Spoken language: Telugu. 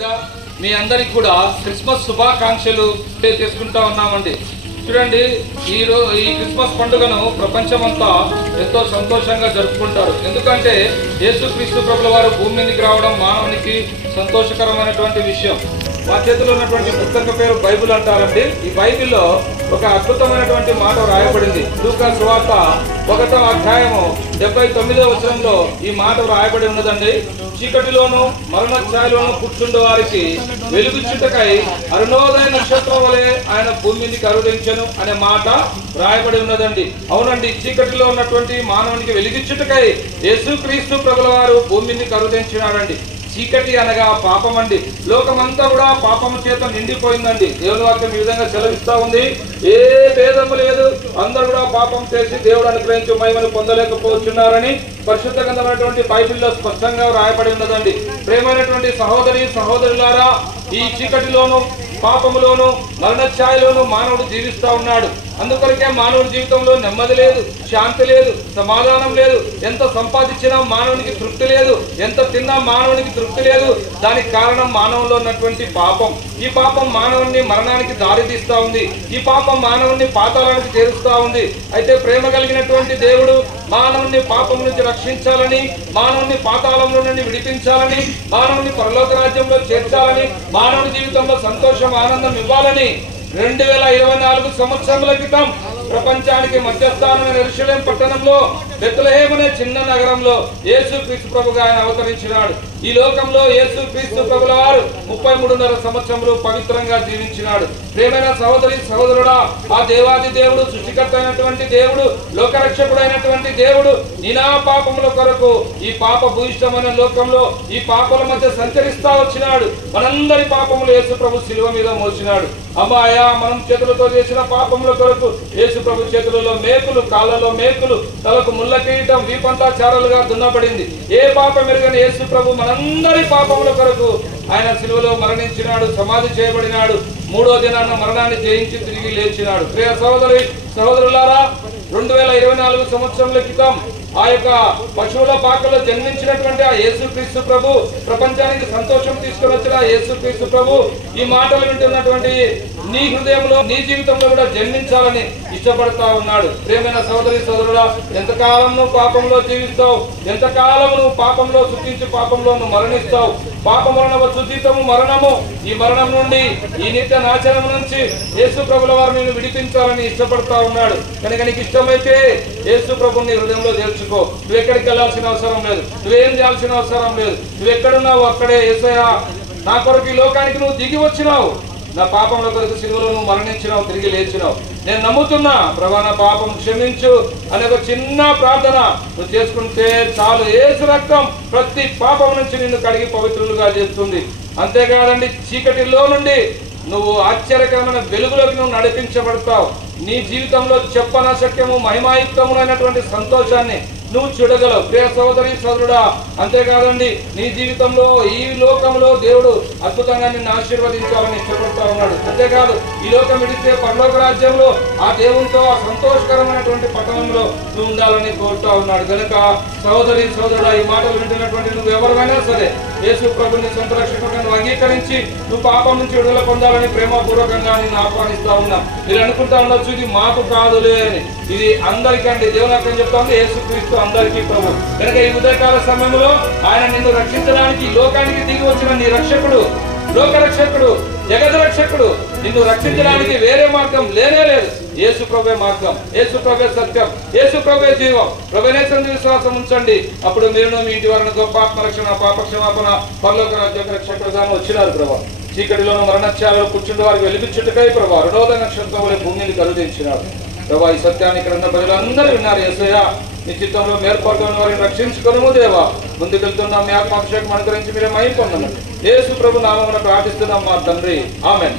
ముందుగా మీ అందరికి కూడా క్రిస్మస్ శుభాకాంక్షలు చేసుకుంటా ఉన్నామండి. చూడండి, ఈ క్రిస్మస్ పండుగను ప్రపంచమంతా ఎంతో సంతోషంగా జరుపుకుంటారు. ఎందుకంటే యేసుక్రీస్తు ప్రభుల వారు భూమి మీదకి రావడం మానవునికి సంతోషకరమైనటువంటి విషయం. మా చేతిలో ఉన్నటువంటి పుస్తక పేరు బైబిల్ అంటారండి. ఈ బైబిల్లో ఒక అద్భుతమైనటువంటి మాట రాయబడింది. లూకా సువార్త 1వ అధ్యాయము 79వ వచనంలో ఈ మాట రాయబడి ఉన్నదండి. చీకటిలోను మరణఛాయలోను కూర్చుండే వారికి వెలుగుచుటకై అరుణోదయ నక్షత్రం వలె ఆయన భూమి మీదకి అరుదించెను అనే మాట రాయబడి ఉన్నదండి. అవునండి, చీకటిలో ఉన్నటువంటి మానవునికి వెలిగించుటకై యేసుక్రీస్తు ప్రభుల వారు భూమి మీదకి అరుదించినాడండి. చీకటి అనగా పాపం అండి. లోకమంతా కూడా పాపము చేత నిండిపోయిందండి. దేవుని వాక్యం ఈ విధంగా సెలవిస్తా ఉంది, ఏ భేదము లేదు, అందరూ కూడా పాపం చేసి దేవుడు అనుగ్రహించి మహిమను పొందలేకపోతున్నారని పరిశుద్ధ గ్రంథమైనటువంటి బైబిల్లో స్పష్టంగా రాయబడి ఉన్నదండి. ప్రేమైనటువంటి సహోదరి సహోదరులారా, ఈ చీకటిలోను పాపములోను మరణఛాయలోను మానవుడు జీవిస్తా ఉన్నాడు. అందుకొరకే మానవుడి జీవితంలో నెమ్మది లేదు, శాంతి లేదు, సమాధానం లేదు. ఎంత సంపాదించినా మానవునికి తృప్తి లేదు, ఎంత తిన్నా మానవునికి తృప్తి లేదు. దానికి కారణం మానవులో ఉన్నటువంటి పాపం. ఈ పాపం మానవుని మరణానికి దారి తీస్తా ఉంది. ఈ పాపం మానవుని పాతాళానికి చేరుస్తా ఉంది. అయితే ప్రేమ కలిగినటువంటి దేవుడు మానవుని పాపం నుంచి రక్షించాలని, మానవుని పాతాళంలో నుండి విడిపించాలని, మానవుని పరలోక రాజ్యంలో చేర్చాలని, మానవుని జీవితంలో సంతోషం ఆనందం ఇవ్వాలని 2024 సంవత్సరముల క్రితం ప్రపంచానికి మధ్యస్థానమైన యెరూషలేము పట్టణంలో బెత్లెహేము అనే చిన్న నగరంలో యేసుక్రీస్తు ప్రభుగా ఆయన అవతరించినాడు. ఈ లోకంలో యేసుక్రీస్తు ప్రభుల వారు 33.5 సంవత్సరములు పవిత్రంగా జీవించినాడు. ప్రేమైన సహోదరి సహోదరుడా, ఆ దేవాది దేవుడు, సృష్టికర్త అయినటువంటి దేవుడు, లోకరక్షకుడు అయినటువంటి దేవుడు నినా పాపముల కొరకు ఈ పాప భూయిష్టమైన లోకంలో ఈ పాపల మధ్య సంచరిస్తా వచ్చినాడు. మనందరి పాపములు యేసు ప్రభు శిలువ మీద మోసినాడు. అమ్మాయా, మనం చేతులతో చేసిన పాపముల కొరకు యేసు ప్రభు చేతులలో మేకులు, కాళ్ళలో మేకులు, తలకు ముళ్ళ కిరీటం, వీపంతా చారలుగా దున్నబడింది. ఏ పాపం ఎరుగని యేసు ప్రభు మనందరి పాపముల కొరకు ఆయన శిలువలో మరణించినాడు, సమాధి చేయబడినాడు. 3వ దినాన మరణాన్ని జయించి తిరిగి లేచినాడు. ప్రియ సహోదరి సహోదరులారా, 2024 సంవత్సరముల క్రితం ఆ యొక్క పశువుల పాకలో జన్మించినటువంటి ఆ యేసుక్రీస్తు ప్రభు, ప్రపంచానికి సంతోషం తీసుకుని వచ్చిన ఆ యేసుక్రీస్తు ప్రభు ఈ మాటలు వింటున్నటువంటి నీ హృదయంలో, నీ జీవితంలో కూడా జన్మించాలని ఇష్టపడతా ఉన్నాడు. ప్రేమైన సహోదరి సహోదరుడా, ఎంతకాలం నువ్వు పాపంలో జీవిస్తావు, ఎంతకాలం నువ్వు పాపంలో సుఖించి పాపంలో నువ్వు మరణిస్తావు. పాపం వలన వచ్చు జీతము మరణము. ఈ మరణం నుండి, ఈ నిత్య నాశనం నుంచి యేసు ప్రభుల వారు నిన్ను విడిపించాలని ఇష్టపడతా ఉన్నాడు. కనుక నీకు ఇష్టమైతే యేసు ప్రభు నీ హృదయంలో చేర్చుకో. నువ్వు ఎక్కడికి వెళ్ళాల్సిన అవసరం లేదు, నువ్వేం చేయాల్సిన అవసరం లేదు. నువ్వు ఎక్కడున్నావు అక్కడే యేసయ్యా, నా కొరకు ఈ లోకానికి నువ్వు దిగి వచ్చినావు, నా పాపంలో కొరకు శిలువలో నువ్వు మరణించినావు, తిరిగి లేచినావు, నేను నమ్ముతున్నా ప్రభా, నా పాపం క్షమించు అనే ఒక చిన్న ప్రార్థన నువ్వు చేసుకుంటే చాలు. యేసు రక్తం ప్రతి పాపం నుంచి నిన్ను కడిగి పవిత్రులుగా చేస్తుంది. అంతేకాదండి, చీకటిలో నుండి నువ్వు ఆశ్చర్యకరమైన వెలుగులోకి నువ్వు నడిపించబడతావు. నీ జీవితంలో చెప్పనశక్యము మహిమాయుక్తములైనటువంటి సంతోషాన్ని నువ్వు చూడగలవు. ప్రియ సహోదరి సోదరుడా, అంతేకాదండి, నీ జీవితంలో ఈ లోకంలో దేవుడు అద్భుతంగా నిన్ను ఆశీర్వదించాలని ఇష్టపడతా ఉన్నాడు. అంతేకాదు, ఈ లోకం విడిస్తే పరలోక రాజ్యంలో ఆ దేవునితో ఆ సంతోషకరమైనటువంటి పట్టణంలో నువ్వు ఉండాలని కోరుతా ఉన్నాడు. కనుక సహోదరి సోదరుడా, ఈ మాటలు వింటున్నటువంటి నువ్వు ఎవరివైనా సరే యేసు ప్రభుని సొంత రక్షకుడిగా నువ్వు అంగీకరించి నువ్వు పాపం నుంచి విడుదల పొందాలని ప్రేమపూర్వకంగా నిన్ను ఆహ్వానిస్తా ఉన్నాం. మీరు అనుకుంటా ఉండొచ్చు, ఇది మాకు కాదులే అని. ఇది అందరికండి. దేవుని వాక్యం చెప్తా ఉంది, యేసుక్రీస్తు అందరికీ ప్రభు. కనుక ఈ ఉదయకాల సమయంలో ఆయన నిన్ను రక్షించడానికి లోకానికి దిగి వచ్చిన నీ రక్షకుడు, లోక రక్షకుడు, జగద్ రక్షకుడు, నిన్ను రక్షించడానికి వేరే మార్గం లేనే లేదు. యేసు ప్రభే మార్గం, యేసు ప్రభే సత్యం, యేసు ప్రభే జీవం. ప్రభునేశ్వరుని విశ్వాసం ఉంచండి, అప్పుడు మీరు మీ ఇంటి వారిని గొప్ప ఆత్మరక్షణ, పాప క్షమాపణ, పరలోక రాజ్య రక్షకుడుగాను వచ్చినారు ప్రభా. చీకటిలోను మరణఛాయలో కూర్చుండే వారికి వెలిగించుటకై ప్రభా అరుణోదయ నక్షత్రం వలె భూమిని కరుదించినాడు. ప్రభా, ఈ సత్యాన్ని ఇక్కడ ఉన్న ప్రజలందరూ విన్నారు. యేసయ్యా, నీ చిత్తంలో మేర్పడుతున్న వారిని రక్షించుకొనుము దేవా. ముందుకెళ్తున్న మీ ఆత్మాభిషేకం అనుకరించి మీరే మహిమ పొందమని యేసు ప్రభు నామమున ప్రార్థిస్తున్నాం మా తండ్రి. ఆమేన్.